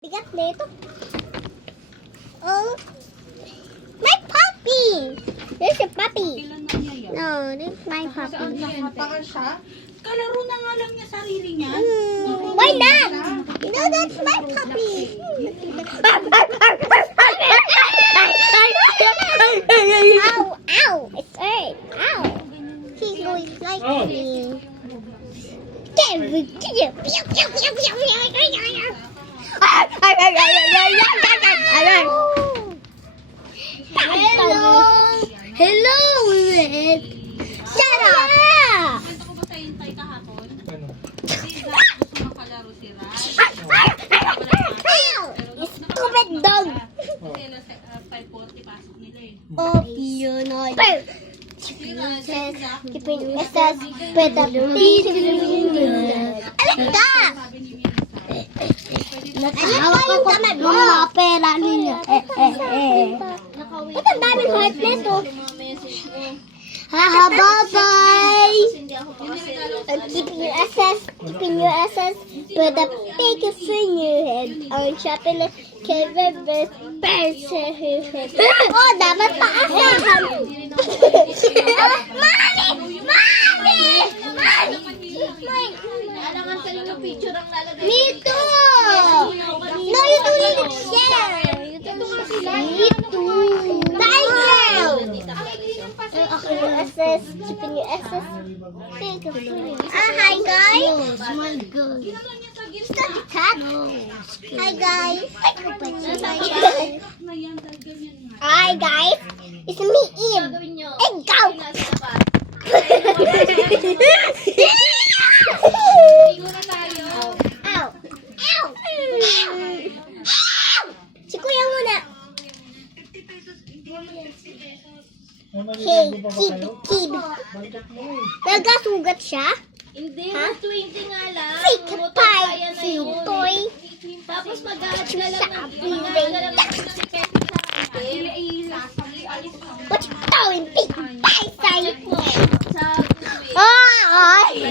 Bigat na ito. Oh. My puppy! There's a puppy. No, this is my puppy. Nakapaka siya. Kalaro na nga lang niya sarili niya. Why not? You know, that's my puppy. Ow, ow, it's hurt. Ow. He's going like me. Hello, Red. Shut up. Kwento ko ba tayo yung tay kahapon? Kasi gusto makalaro si Raz. You stupid dog. Kasi alas 5:40 pasok nila eh. Oh, yun na. Keeping SS with the Alam ka! Natawa ko kung mga pera ninyo. Ito ang daming heart nito. Haha, bye-bye! I'm keeping your SS with a big finger head. I'm shopping like Kevin with person head. Oh, dapat paasahan! Mami! Mami! Mami! Alangan sa yung picture ang lalagay. Me too! No, you don't need to share! Me too! Tiger! Okay, yung SS. Keeping your SS. Hi guys! Is that the cat? Hi guys! Hi guys! It's me, Eve! And go! Siguro tayo. Ow! Ow! Si Kuya muna. Hey, kid. Nagasugat siya? Hindi, Ha? 20 nga lang. Fake Motor pie, kaya na si yun. toy. Tapos mag-ahat ka lang ng What you doing, big bye, say? sa Ay!